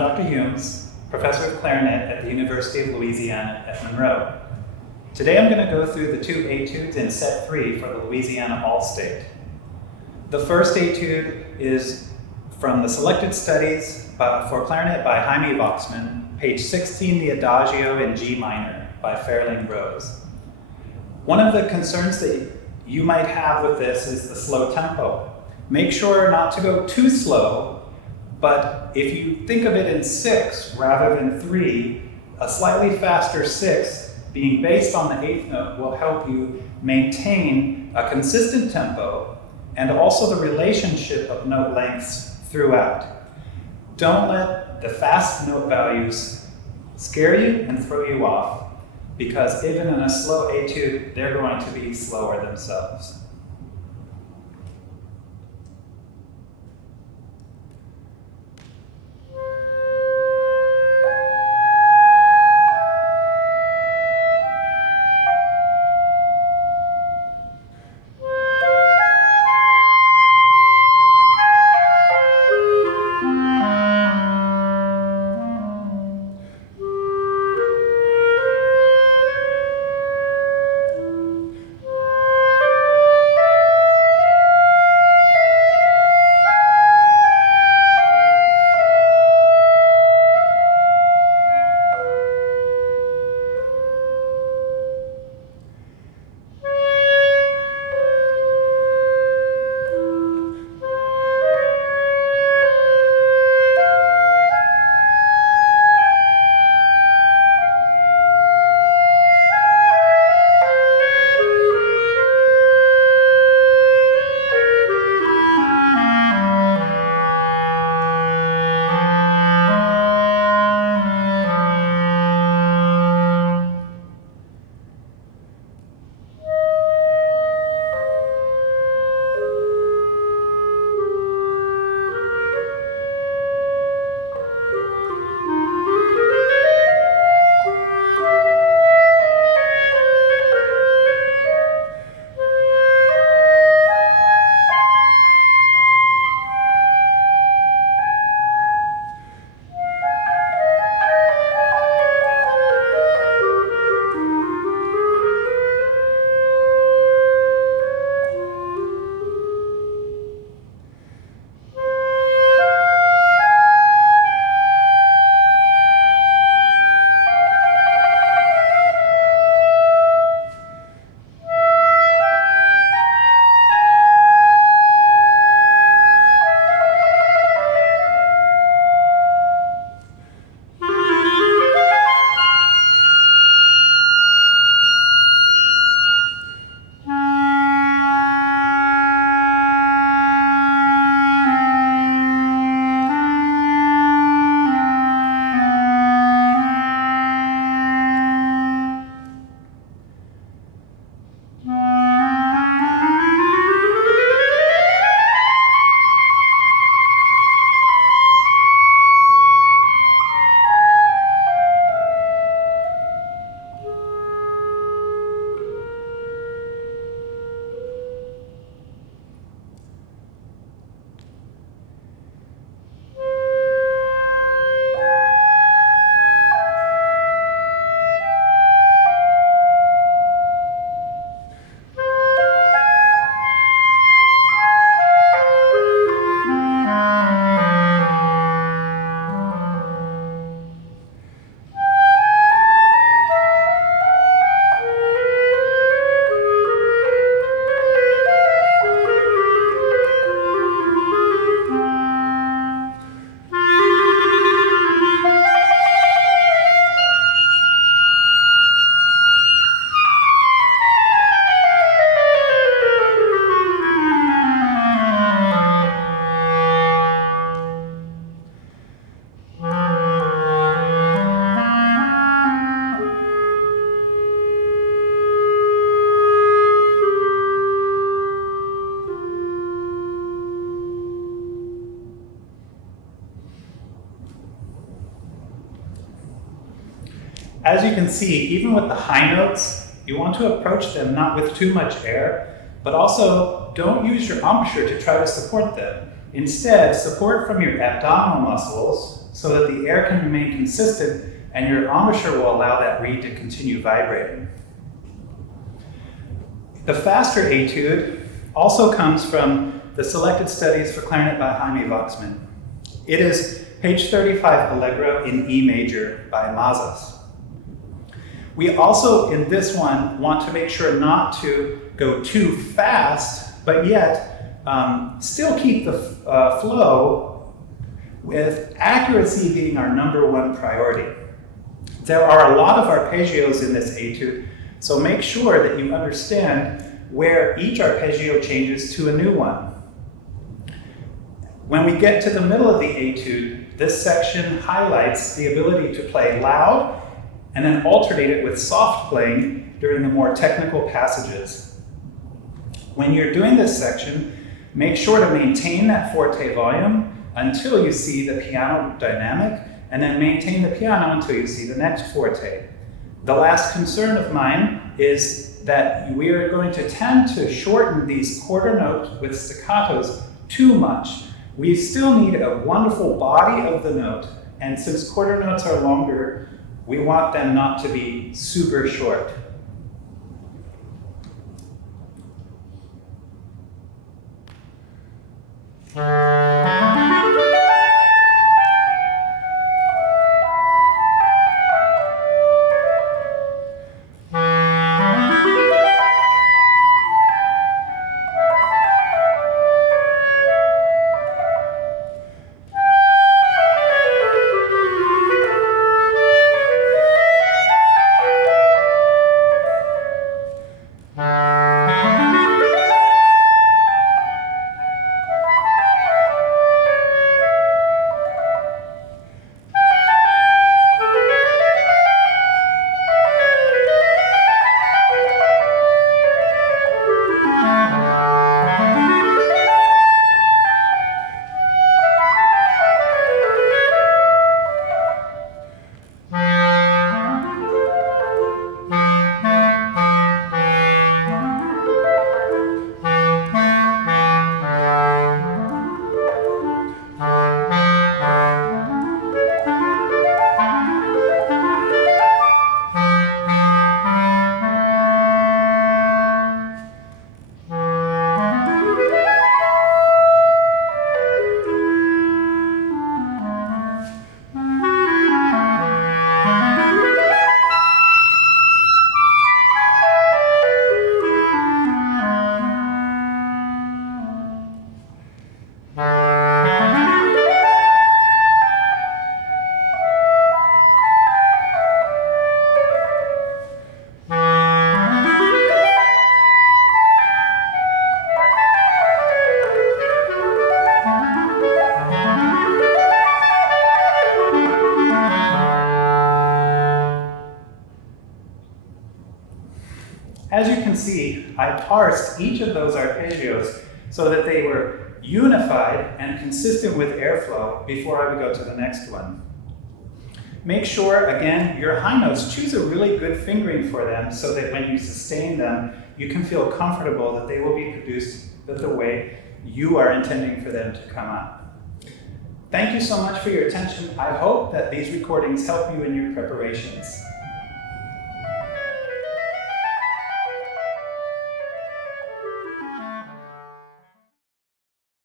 Dr. Humes, professor of clarinet at the University of Louisiana at Monroe. Today I'm going to go through the two etudes in set 3 for the Louisiana All-State. The first etude is from the Selected Studies for Clarinet by Jaime Voxman, page 16, the Adagio in G minor by Fairling Rose. One of the concerns that you might have with this is the slow tempo. Make sure not to go too slow, but if you think of it in 6 rather than 3, a slightly faster 6 being based on the 8th note will help you maintain a consistent tempo and also the relationship of note lengths throughout. Don't let the fast note values scare you and throw you off, because even in a slow etude, they're going to be slower themselves. As you can see, even with the high notes, you want to approach them not with too much air, but also don't use your embouchure to try to support them. Instead, support from your abdominal muscles so that the air can remain consistent and your embouchure will allow that reed to continue vibrating. The faster etude also comes from the Selected Studies for Clarinet by Jaime Waxman. It is page 35 Allegro in E major by Mazas. We also, in this one, want to make sure not to go too fast, but yet still keep the flow, with accuracy being our #1 priority. There are a lot of arpeggios in this etude, so make sure that you understand where each arpeggio changes to a new one. When we get to the middle of the etude, this section highlights the ability to play loud and then alternate it with soft playing during the more technical passages. When you're doing this section, make sure to maintain that forte volume until you see the piano dynamic, and then maintain the piano until you see the next forte. The last concern of mine is that we are going to tend to shorten these quarter notes with staccatos too much. We still need a wonderful body of the note, and since quarter notes are longer, we want them not to be super short. As you can see, I parsed each of those arpeggios so that they were unified and consistent with airflow before I would go to the next one. Make sure, again, your high notes, choose a really good fingering for them so that when you sustain them, you can feel comfortable that they will be produced the way you are intending for them to come out. Thank you so much for your attention. I hope that these recordings help you in your preparations.